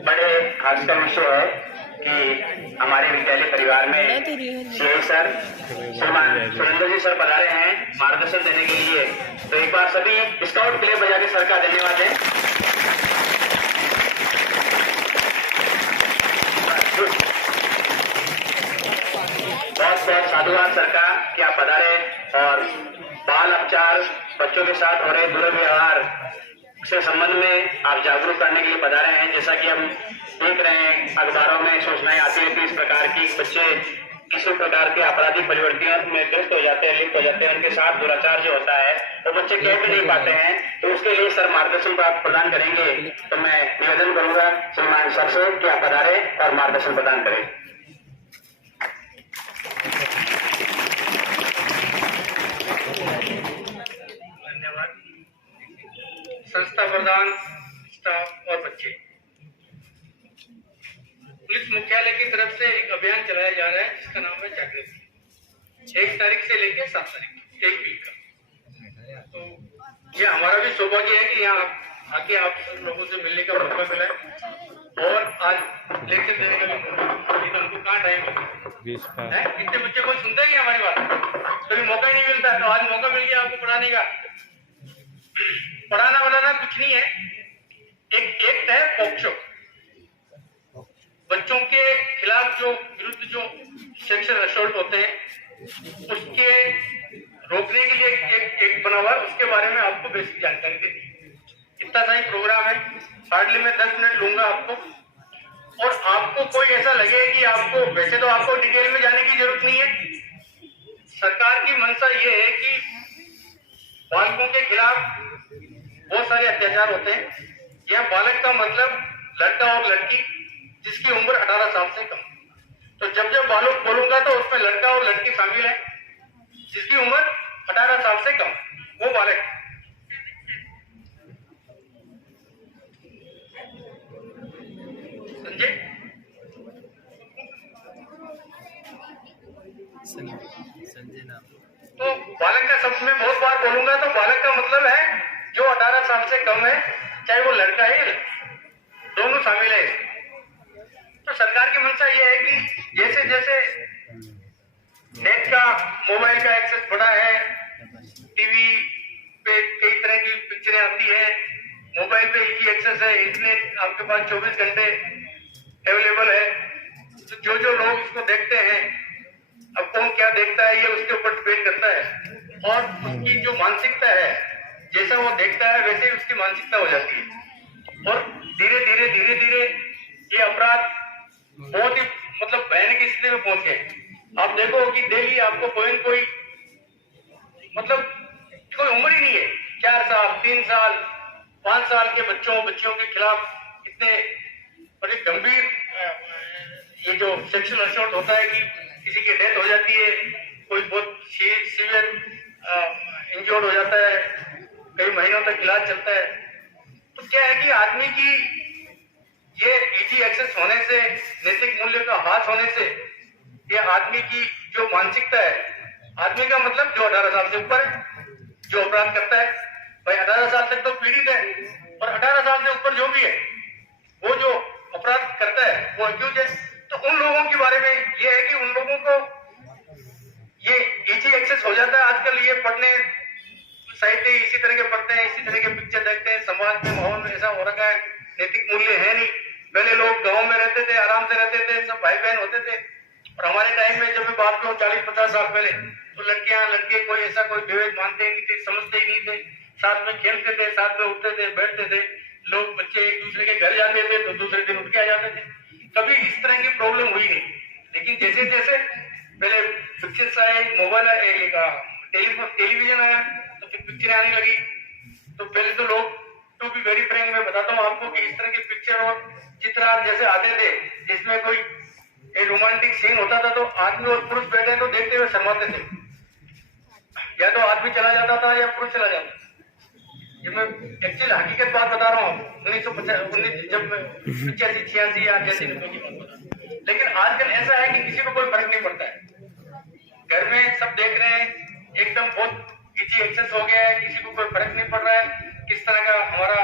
बड़े हास्य का विषय है कि हमारे विद्यालय परिवार में सीए सर श्रीमान सुरेंद्र जी सर पधारे हैं मार्गदर्शन देने के लिए। तो एक बार सभी स्काउट के लिए बजा के सर का धन्यवाद दें। बहुत बहुत साधुवाद सर का कि आप पधारे और बाल उपचार बच्चों के साथ हो रहे दुर्व्यवहार से संबंध में आप जागरूक करने के लिए पधारे हैं। जैसा कि हम देख रहे हैं अखबारों में सूचनाएं आती रहती है इस प्रकार की, बच्चे किसी प्रकार के आपराधिक परिवर्तनों में ग्रस्त हो जाते हैं, लिप्त हो जाते हैं, उनके साथ दुराचार जो होता है तो बच्चे कह भी नहीं पाते हैं। तो उसके लिए सर मार्गदर्शन प्रदान करेंगे। तो मैं निवेदन करूंगा श्रीमान सर से कि आप पधारे और मार्गदर्शन प्रदान करें। धन्यवाद। संस्था प्रधान, स्टाफ और बच्चे, पुलिस मुख्यालय की तरफ से एक अभियान चलाया जा रहा है जिसका नाम है जागृति। 1 तारीख से लेकर 7 तारीख 1 वीक का। तो ये हमारा भी सौभाग्य है कि यहाँ आके आप सब लोगों से मिलने का मौका मिला है और आज लेक्चर देने का भी मौका। हमको कहाँ टाइम मिलता है? इतने बच्चे कोई सुनते ही हमारी बात, कभी मौका ही नहीं मिलता। तो आज मौका मिल गया आपको पढ़ाने का। पढ़ाना बनाना कुछ नहीं है, एक एक्ट है पॉक्सो, बच्चों के खिलाफ जो विरुद्ध जो सेक्सुअल असॉल्ट होते हैं उसके रोकने के लिए एक एक्ट बना हुआ है। उसके बारे में आपको बेसिक जानकारी देनी। इतना सा ही प्रोग्राम है, हार्डली मैं 10 मिनट लूंगा आपको। और आपको कोई ऐसा लगे कि आपको, वैसे तो आपको डिटेल में जाने की जरूरत नहीं है। सरकार की मंशा ये है कि बालकों के खिलाफ बहुत सारे अत्याचार होते हैं। यह बालक का मतलब लड़का और लड़की जिसकी उम्र 18 साल से कम। तो जब जब बालक बोलूंगा तो उसमें लड़का और लड़की शामिल है। जिसकी उम्र 18 साल से कम वो बालक। संजय नाम। तो बालक का शब्द मैं बहुत बार बोलूंगा तो बालक का मतलब है जो 18 साल से कम है, चाहे वो लड़का है, दोनों शामिल है। तो सरकार की मंशा ये है कि जैसे जैसे नेट का, मोबाइल का एक्सेस बढ़ा है, टीवी पे कई तरह की पिक्चरें आती है, मोबाइल पे एक ही एक्सेस है, इंटरनेट आपके पास 24 घंटे अवेलेबल है। तो जो जो लोग इसको देखते हैं, अब कौन क्या देखता है ये उसके ऊपर डिपेंड करता है। और उसकी जो मानसिकता है, जैसा वो देखता है वैसे ही उसकी मानसिकता हो जाती है। और धीरे धीरे धीरे धीरे ये अपराध बहुत ही मतलब भयानक स्थिति में पहुंच गए। आप देखो कि डेली आपको कोई न कोई मतलब कोई उम्र ही नहीं है, 4 साल 3 साल 5 साल के बच्चों के खिलाफ इतने बड़े गंभीर ये जो सेक्सुअल असॉल्ट होता है कि किसी की डेथ हो जाती है, कोई बहुत सीवियर इंजर्ड हो जाता है, कई महीनों तक इलाज चलता है। तो क्या है कि आदमी की ये इजी एक्सेस होने से, नैतिक मूल्य का हाथ होने से, ये आदमी की जो मानसिकता है, आदमी का मतलब जो 18 साल से ऊपर है, जो अपराध करता है, भाई 18 साल तक तो पीड़ित है, और 18 साल से ऊपर जो भी है वो जो अपराध करता है वो अक्यूज है। तो उन लोगों के बारे में ये है कि उन लोगों को ये इजी एक्सेस हो जाता है। आजकल ये पढ़ने साहित्य इसी तरह के पढ़ते हैं, इसी तरह के पिक्चर देखते हैं, समाज में माहौल ऐसा हो रखा है, नैतिक मूल्य है नहीं। पहले लोग गांव में रहते थे, आराम से रहते थे, सब भाई बहन होते थे। और हमारे टाइम में जब मैं बात करूं 40-50 साल पहले, तो लड़कियां लड़के कोई ऐसा कोई विवेक मानते ही नहीं थे, समझते ही नहीं थे, साथ में खेलते थे, साथ में उठते थे, बैठते थे। लोग बच्चे एक दूसरे के घर जाते थे तो दूसरे दिन उठ के आ जाते थे, कभी इस तरह की प्रॉब्लम हुई नहीं। लेकिन जैसे जैसे पहले पिक्चर्स आए, मोबाइल आया, टेलीविजन आया, तो फिर पिक्चरें आने लगी। तो पहले तो लोग, टू बी वेरी फ्रैंक मैं बताता हूँ आपको कि इस तरह की पिक्चर और चित्र जैसे आते थे जिसमें कोई एक रोमांटिक सीन होता था तो आदमी और पुरुष बैठे तो देखते हुए शर्माते थे, या तो आदमी चला जाता था या पुरुष चला जाता। ये मैं एक्चुअल हकीकत बात बता रहा हूँ 1950 जब 85-86 या जैसे। लेकिन आजकल ऐसा है कि किसी को कोई फर्क नहीं पड़ता है, घर में सब देख रहे हैं, एकदम बहुत इजी एक्सेस हो गया है, किसी को कोई फर्क नहीं पड़ रहा है किस तरह का हमारा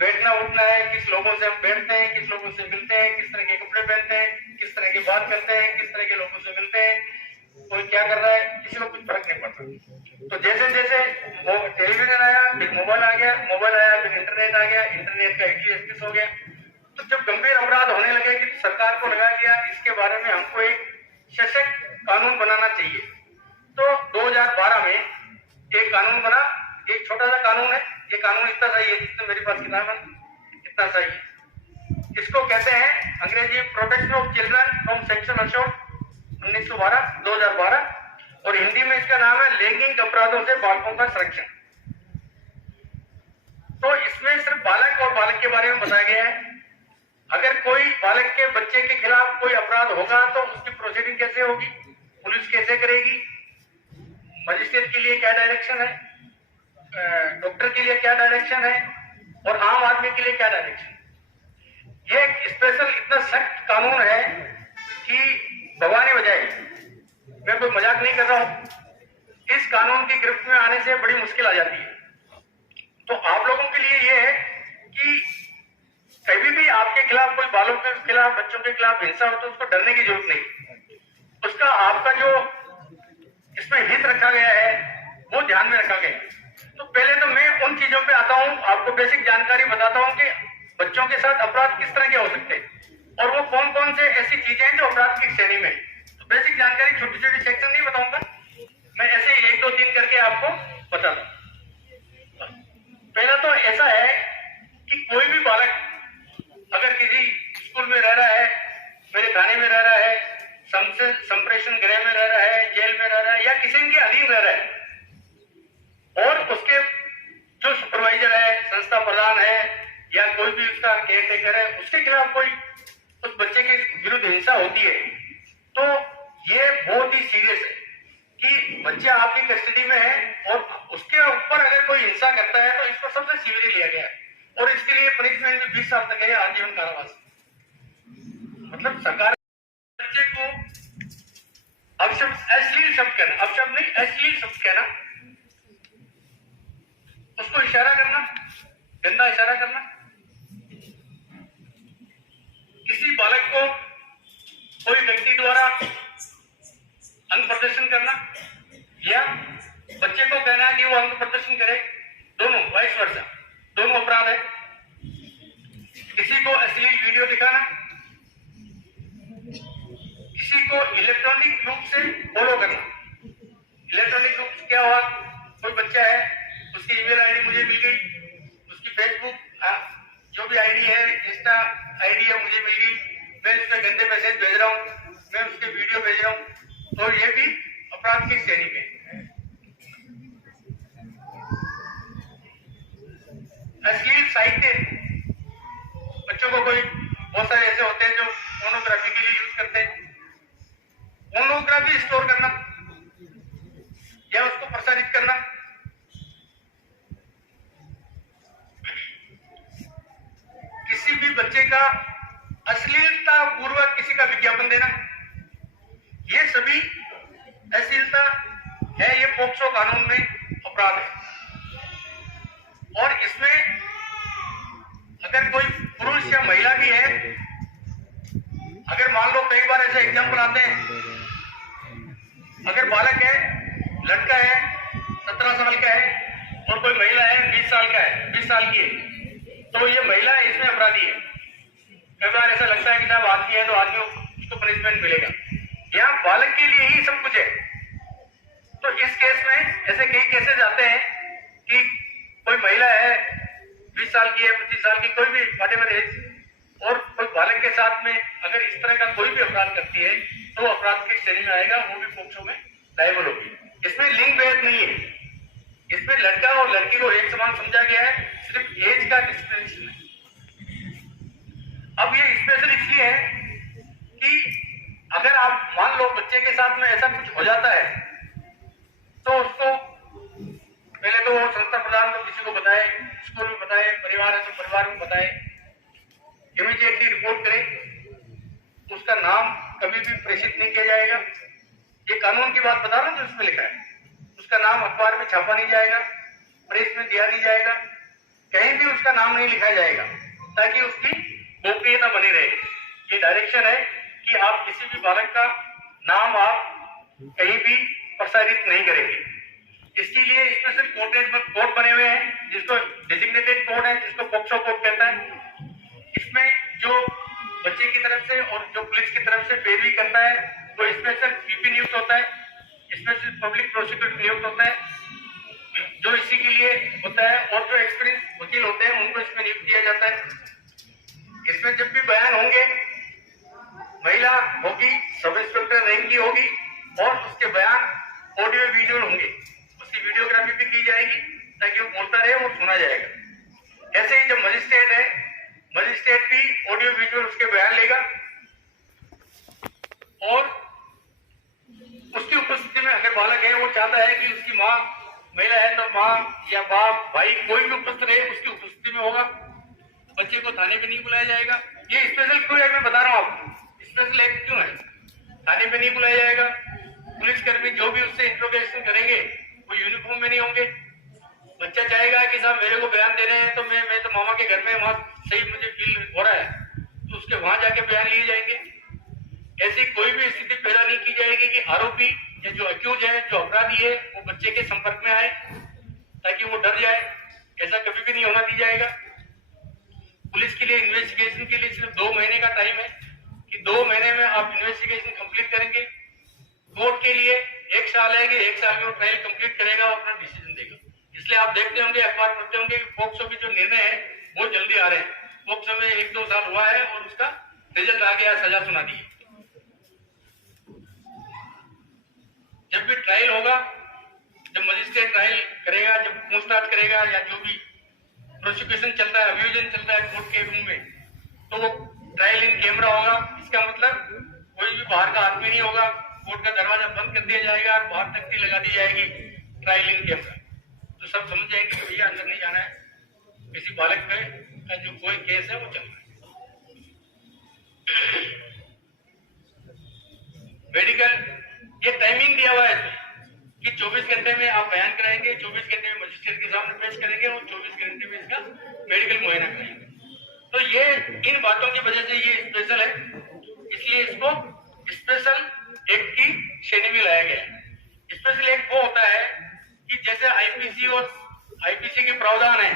बैठना उठना है, किस लोगों से हम बैठते हैं, किस लोगों से मिलते हैं, किस तरह के कपड़े पहनते हैं, किस तरह की बात करते हैं, किस तरह के लोगों से मिलते हैं, कोई क्या कर रहा है, किसी को कुछ फर्क नहीं पड़ता। तो जैसे जैसे टेलीविजन आया, फिर मोबाइल आ गया, मोबाइल आया, फिर इंटरनेट आ गया, इंटरनेट का एक्सेस हो गया, तो जब गंभीर अपराध होने लगे कि सरकार को लगा कि यार इसके बारे में हमको एक सशक्त कानून बनाना चाहिए। तो 2012 में एक कानून बना, एक छोटा सा कानून है, ये कानून इतना सही है जितना मेरे पास किताब है, इतना सही है। इसको कहते हैं अंग्रेजी protection of children from sexual assault 2012 और हिंदी में इसका नाम है लैंगिक अपराधों से बालकों का संरक्षण। तो इसमें सिर्फ बालक और बालक के बारे में बताया गया है। अगर कोई बालक के बच्चे के खिलाफ कोई अपराध होगा तो उसकी प्रोसीडिंग कैसे होगी, पुलिस कैसे करेगी, मजिस्ट्रेट के लिए क्या डायरेक्शन है, डॉक्टर के लिए क्या डायरेक्शन है और आम आदमी के लिए क्या डायरेक्शन। ये एक स्पेशल इतना सख्त कानून है कि भगवान बजाए, मैं कोई मजाक नहीं कर रहा हूं। इस कानून की गिरफ्त में आने से बड़ी मुश्किल आ जाती है। तो आप लोगों के लिए ये है कि कभी भी आपके खिलाफ, कोई बालों के खिलाफ, बच्चों के खिलाफ हिंसा हो तो उसको डरने की जरूरत नहीं। उसका आपका जो इसमें हित रखा गया है वो ध्यान में रखा गया है। तो पहले तो मैं उन चीजों पे आता हूं, आपको बेसिक जानकारी बताता हूं कि बच्चों के साथ अपराध किस तरह के हो सकते हैं और वो कौन कौन से ऐसी चीजें हैं जो अपराध की श्रेणी में। तो बेसिक जानकारी छोटी छोटी सेक्शन नहीं बताऊंगा, मैं ऐसे 1 2 3 करके आपको बता दूं। पहला तो ऐसा है कि कोई भी बालक अगर किसी स्कूल में रह रहा है, मेरे थाने में रह रहा है, संप्रेषण गृह में रह रहा है, जेल में रह रहा है या किसी के अधीन रह रहा है और उसके जो सुपरवाइजर है, संस्था प्रधान है या कोई भी उसका केयर टेकर है, उसके खिलाफ कोई उस बच्चे के विरुद्ध हिंसा होती है तो ये बहुत ही सीरियस है कि बच्चा आपकी कस्टडी में है और उसके ऊपर अगर कोई हिंसा करता है तो इसको सबसे सीवियरली लिया गया है और इसके लिए पनिशमेंट भी 20 साल तक है, आजीवन कारावास। मतलब सरकार बच्चे को अपशब्द, अश्लील शब्द कहना, अपशब्द नहीं अश्लील शब्द कहना, उसको इशारा करना, गंदा इशारा करना, किसी बालक को कोई व्यक्ति द्वारा अंग प्रदर्शन करना या बच्चे को कहना कि वो अंग प्रदर्शन करे, दोनों वाइस वर्सा, दोनों अपराध है। किसी को अश्लील वीडियो दिखाना, किसी को इलेक्ट्रॉनिक रूप से फॉलो करना। इलेक्ट्रॉनिक रूप से क्या हुआ, कोई बच्चा है, उसकी ईमेल आईडी मुझे मिल गई, उसकी फेसबुक जो भी आईडी है, इंस्टा आईडी है मुझे मिल गई, मैं उस पर गंदे मैसेज भेज रहा हूँ, मैं उसके वीडियो भेज रहा हूँ और ये भी अपराध की श्रेणी में। अश्लील साहित्य, बच्चों को कोई बहुत सारे ऐसे होते हैं जो पोर्नोग्राफी के लिए यूज करते हैं, पोर्नोग्राफी स्टोर करना या उसको प्रसारित करना, किसी भी बच्चे का अश्लीलता पूर्वक किसी का विज्ञापन देना, ये सभी अश्लीलता है, ये पोक्सो कानून में अपराध है। और इसमें अगर कोई पुरुष या महिला भी है, अगर मान लो कई बार ऐसे एग्जाम्पल आते हैं, अगर बालक है, लड़का है 17 साल का है और कोई महिला है 20 साल का है, 20 साल की है, तो ये महिला इसमें अपराधी है। कई बार ऐसा लगता है कि साहब आदमी है तो आदमी उसको पनिशमेंट मिलेगा, यहाँ बालक के लिए ही सब कुछ है। तो इस केस में ऐसे कई केसेस आते हैं कि कोई महिला है 20 साल की है, 25 साल की, कोई भी व्हाटएवर एज, और कोई बालक के साथ में अगर इस तरह का कोई भी अपराध करती है तो वो अपराध की श्रेणी में आएगा, वो भी पोक्सो में लायबल होगी। इसमें लिंग भेद नहीं है, इसमें लड़का और लड़की को एक समान समझा गया है, सिर्फ एज का डिस्क्रिमिनेशन है। अब ये स्पेशल इसलिए है कि अगर आप मान लो बच्चे के साथ में ऐसा कुछ हो जाता है तो उसको पहले तो संस्था प्रधान को किसी को बताए, स्कूल में बताए, परिवार है तो परिवार में बताए, इमीडिएटली रिपोर्ट करें, उसका नाम कभी भी प्रेषित नहीं किया जाएगा। ये कानून की बात बता रहा हूं जो इसमें लिखा है, उसका नाम अखबार में छापा नहीं जाएगा, प्रेस में दिया नहीं जाएगा, कहीं भी उसका नाम नहीं लिखा जाएगा। ताकि उसकी गोपनीयता बनी रहे। ये डायरेक्शन है कि आप किसी भी बालक का नाम आप कहीं भी प्रसारित नहीं करेंगे। इसके लिए स्पेशल कोड बने हुए हैं, जिसको डेजिग्नेटेड कोड है, जिसको पॉक्सो कोड कहता है। इसमें जो बच्चे की तरफ से और जो पुलिस की तरफ से पैरवी करता है वो स्पेशल पीपी नियुक्त होता है, स्पेशल पब्लिक प्रोसिक्यूटर नियुक्त होता है, जो इसी के लिए होता है। और जो एक्सपीरियंस वकील होते हैं उनको इसमें नियुक्त किया जाता है। इसमें जब भी बयान होंगे, महिला होगी, सब इंस्पेक्टर रैंक की होगी और उसके बयान ऑडियो वीडियो होंगे, उसकी वीडियोग्राफी भी की जाएगी ताकि वो बोलता रहे, वो सुना जाएगा। ऐसे ही जब मजिस्ट्रेट है, मजिस्ट्रेट भी ऑडियो वीडियो उसके बयान लेगा और उसकी उपस्थिति में अगर बालक है, वो चाहता है कि उसकी माँ महिला है तो माँ या बाप भाई कोई भी उपस्थित रहे, उसकी उपस्थिति में होगा। बच्चे को थाने पे नहीं बुलाया जाएगा। ये स्पेशल क्यों है मैं बता रहा हूँ आपको, स्पेशल एक्ट क्यों है। थाने पे नहीं बुलाया जाएगा। पुलिसकर्मी जो भी उससे इंट्रोगेशन करेंगे वो यूनिफॉर्म में नहीं होंगे। बच्चा चाहेगा कि साहब मेरे को बयान देने हैं तो मैं तो मामा के घर में वहां सही मुझे फील हो रहा है, तो उसके वहां जाके बयान लिए जाएंगे। ऐसी कोई भी स्थिति पैदा नहीं की जाएगी कि आरोपी या जो अक्यूज है, जो अपराधी है, वो बच्चे के संपर्क में आए ताकि वो डर जाए। ऐसा कभी भी नहीं होना दी जाएगा। पुलिस के लिए इन्वेस्टिगेशन के लिए सिर्फ 2 महीने का टाइम है कि 2 महीने में आप इन्वेस्टिगेशन कंप्लीट करेंगे। कोर्ट के लिए 1 साल है कि 1 साल में वो ट्रायल कंप्लीट करेगा और अपना डिसीजन देगा। इसलिए आप देखते होंगे, अखबार पढ़ते होंगे कि पॉक्सो के जो निर्णय है वो जल्दी आ रहे हैं। पॉक्सो में 1-2 साल हुआ है और उसका रिजल्ट आ गया, सजा सुना दी। जब भी ट्रायल होगा, जब मजिस्ट्रेट ट्रायल करेगा, जब पूछताछ करेगा या जो भी प्रोसिक्यूशन चलता है, अभियोजन चलता है कोर्ट के रूम में, तो वो ट्रायल इन कैमरा होगा। इसका मतलब कोई भी बाहर का आदमी नहीं होगा। कोर्ट का दरवाजा बंद कर दिया जाएगा और बाहर तख्ती लगा दी जाएगी, ट्रायल इन कैमरा। तो सब समझ जाएंगे कि भैया अंदर नहीं जाना है, किसी बालक पे का जो कोई केस है वो चल रहा है। मेडिकल ये टाइमिंग दिया हुआ है इसमें कि 24 घंटे में आप बयान कराएंगे, 24 घंटे में मजिस्ट्रेट के सामने पेश करेंगे और 24 घंटे में इसका मेडिकल मुआयना कराएंगे। तो ये इन बातों की वजह से ये स्पेशल है, इसलिए इसको स्पेशल एक्ट की श्रेणी में लाया गया है। स्पेशल एक्ट वो होता है कि जैसे आईपीसी और आईपीसी के प्रावधान है,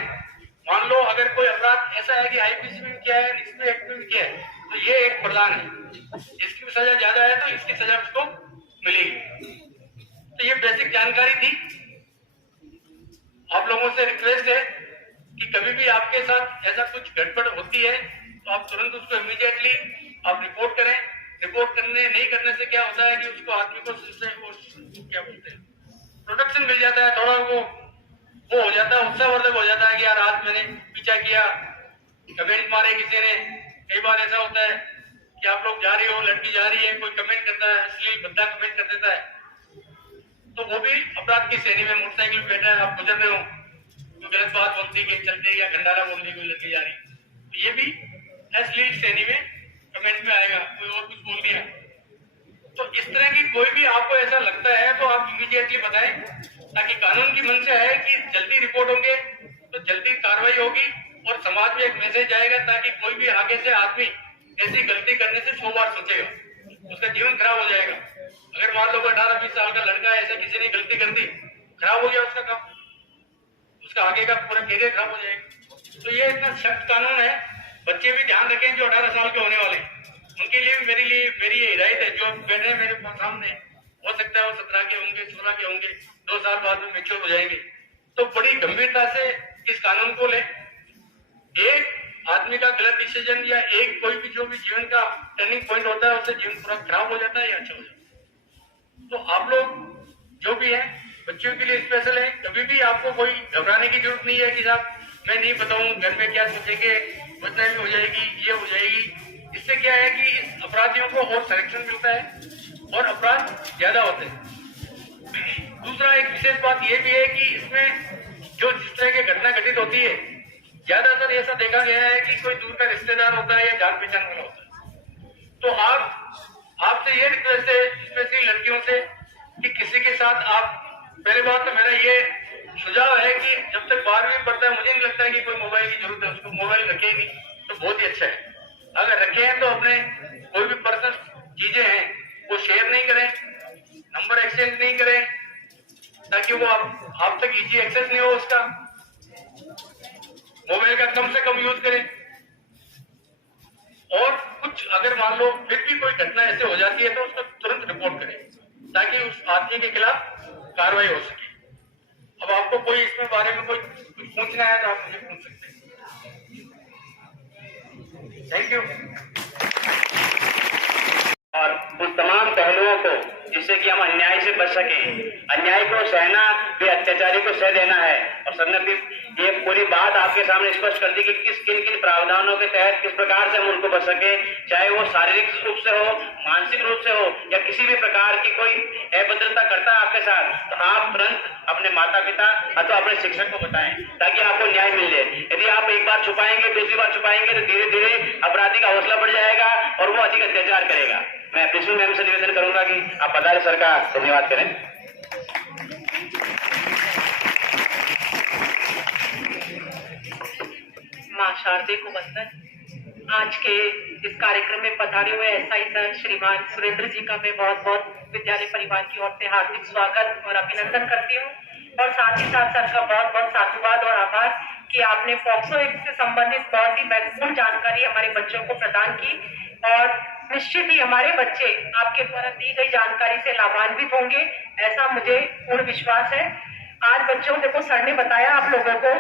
मान लो अगर कोई अपराध ऐसा है कि आईपीसी में किया है, इसमें एक्ट में किया है, तो ये एक प्रावधान है। इसकी सजा ज्यादा है तो इसकी सजा उसको मिलेगी। तो ये बेसिक जानकारी थी। आप लोगों से रिक्वेस्ट है कि कभी भी आपके साथ ऐसा कुछ गड़बड़ होती है तो आप तुरंत उसको इमीडिएटली आप रिपोर्ट करें। रिपोर्ट करने नहीं करने से क्या होता है कि उसको आदमी को क्या बोलते हैं, प्रोटेक्शन मिल जाता है, थोड़ा वो हो जाता है, उत्साहवर्धक हो जाता है कि यार आज मैंने पीछा किया, कमेंट मारे किसी ने। कई बार ऐसा होता है कि आप लोग जा रहे हो, लड़की जा रही है, कोई कमेंट करता है, इसलिए बंदा कमेंट कर देता है, तो वो भी अपराध की श्रेणी में। मोटरसाइकिल पे बैठा है, आप गुजर रहे हो, तो गलत बात बोलती कि चलते या गंडारा बोल दी कोई लड़की जा रही, तो ये भी अश्लील श्रेणी में कमेंट में आएगा। कोई और कुछ बोल दिया, तो इस तरह की कोई भी आपको ऐसा लगता है तो आप इमीडिएटली बताएं, ताकि कानून की मंशा है कि जल्दी रिपोर्ट होंगे तो जल्दी कार्रवाई होगी और समाज में एक मैसेज जाएगा, ताकि कोई भी आगे से आदमी ऐसी गलती करने से 100 बार सोचेगा, उसका जीवन खराब हो जाएगा। अगर मान लो 18-20 साल का लड़का ऐसा किसी ने गलती कर दी, खराब हो गया उसका काम, उसका आगे का पूरा कैरियर खराब हो जाएगा। तो ये इतना सख्त कानून है। बच्चे भी ध्यान रखें जो 18 साल के होने वाले, उनके लिए मेरी ये हिदायत है। जो बैठे हैं मेरे सामने, हो सकता है वो 17 के होंगे, 16 के होंगे, 2 साल बाद में मैच्योर हो जाएंगे, तो बड़ी गंभीरता से इस कानून को लें। एक आदमी का गलत डिसीजन या एक कोई भी जो भी जीवन का टर्निंग पॉइंट होता है, उससे जीवन पूरा खराब हो जाता है या अच्छा हो जाता है। तो आप लोग जो भी है बच्चों के लिए स्पेशल है। कभी भी आपको कोई घबराने की जरूरत नहीं है कि साहब मैं नहीं बताऊं घर में क्या सोचेंगे, बदनामी हो जाएगी, ये हो जाएगी। इससे क्या है कि इस अपराधियों को और संरक्षण मिलता है और अपराध ज्यादा होते हैं। दूसरा एक विशेष बात यह भी है कि इसमें जो जिस तरह की घटना घटित होती है, ज्यादातर ऐसा देखा गया है कि कोई दूर का रिश्तेदार होता है या जान पहचान वाला होता है। तो आपसे ये रिक्वेस्ट है, स्पेशली लड़कियों से, कि किसी के साथ आप, पहली बात तो मेरा ये सुझाव है कि जब तक 12वीं पढ़ता है, मुझे नहीं लगता है कि कोई मोबाइल की जरूरत है, उसको मोबाइल रखे ही नहीं। तो बहुत ही अच्छा है। अगर रखे हैं तो अपने कोई भी पर्सनल चीजें हैं वो शेयर नहीं करें, नंबर एक्सचेंज नहीं करें, ताकि वो आप तक इजी एक्सेस नहीं हो उसका। मोबाइल का कम से कम यूज करें। और कुछ अगर मान लो फिर भी कोई घटना ऐसे हो जाती है तो उसको तुरंत रिपोर्ट करें, ताकि उस आदमी के खिलाफ कार्रवाई हो सके। अब आपको कोई इसमें बारे में कोई कुछ पूछना है तो आप मुझे पूछ सकते हैं। Thank you. और उन तमाम पहलुओं को जिससे कि हम अन्याय से बच सकें। अन्याय को सहना भी अत्याचारी को सह देना है। और सर ने भी ये पूरी बात आपके सामने स्पष्ट कर दी कि किन किन प्रावधानों के तहत किस प्रकार से हम उनको बच सके, चाहे वो शारीरिक रूप से हो, मानसिक रूप से हो, या किसी भी प्रकार की कोई अभद्रता करता है आपके साथ, तो आप तुरंत अपने माता पिता अथवा अपने शिक्षक को बताएं, ताकि आपको न्याय मिल जाए। यदि आप एक बार छुपाएंगे, दूसरी बार छुपाएंगे, तो धीरे धीरे अपराधी का हौसला बढ़ जाएगा और वो अधिक अत्याचार करेगा। मैं प्रिंसिपल मैम से निवेदन करूंगा कि आप पधारे सर का धन्यवाद करें। मां शारदे को वंदन। आज के इस कार्यक्रम में पधारे हुए एसआई सर श्रीमान सुरेंद्र जी का मैं बहुत बहुत विद्यालय परिवार की ओर से हार्दिक स्वागत और अभिनंदन करती हूँ। और साथ ही साथ सर का बहुत बहुत साधुवाद और आभार कि आपने पॉक्सो एक्ट से संबंधित बहुत ही महत्वपूर्ण जानकारी हमारे बच्चों को प्रदान की। और निश्चित ही हमारे बच्चे आपके द्वारा दी गई जानकारी से लाभान्वित होंगे, ऐसा मुझे पूर्ण विश्वास है। आज बच्चों देखो, सर ने बताया आप लोगों को,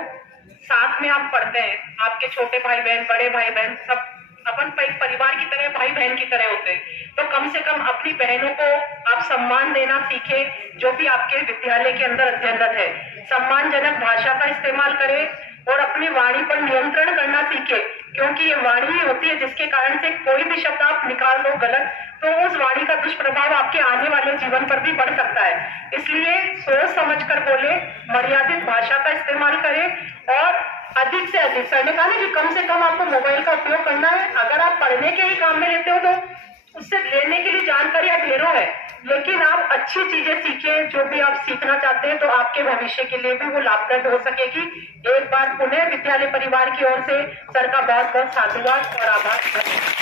साथ में आप पढ़ते हैं, आपके छोटे भाई बहन, बड़े भाई बहन, सब अपन परिवार की तरह, भाई बहन की तरह होते हैं। तो कम से कम अपनी बहनों को आप सम्मान देना सीखे, जो भी आपके विद्यालय के अंदर अध्ययनरत है। सम्मानजनक भाषा का इस्तेमाल करें और अपनी वाणी पर नियंत्रण करना सीखे, क्योंकि ये वाणी ही होती है जिसके कारण से कोई भी शब्द आप निकाल दो गलत, तो उस वाणी का दुष्प्रभाव आपके आने वाले जीवन पर भी पड़ सकता है। इसलिए सोच समझकर बोले, मर्यादित भाषा का इस्तेमाल करें और अधिक से अधिक, सर ने कहा ना कि कम से कम आपको मोबाइल का उपयोग करना है। अगर आप पढ़ने के ही काम में लेते हो तो उससे लेने के लिए जानकारियां ढेरों है, लेकिन आप अच्छी चीजें सीखें। जो भी आप सीखना चाहते हैं तो आपके भविष्य के लिए भी वो लाभप्रद हो सकेगी। एक बार पुनः विद्यालय परिवार की ओर से सर का बहुत बहुत साधुवाद और आभार।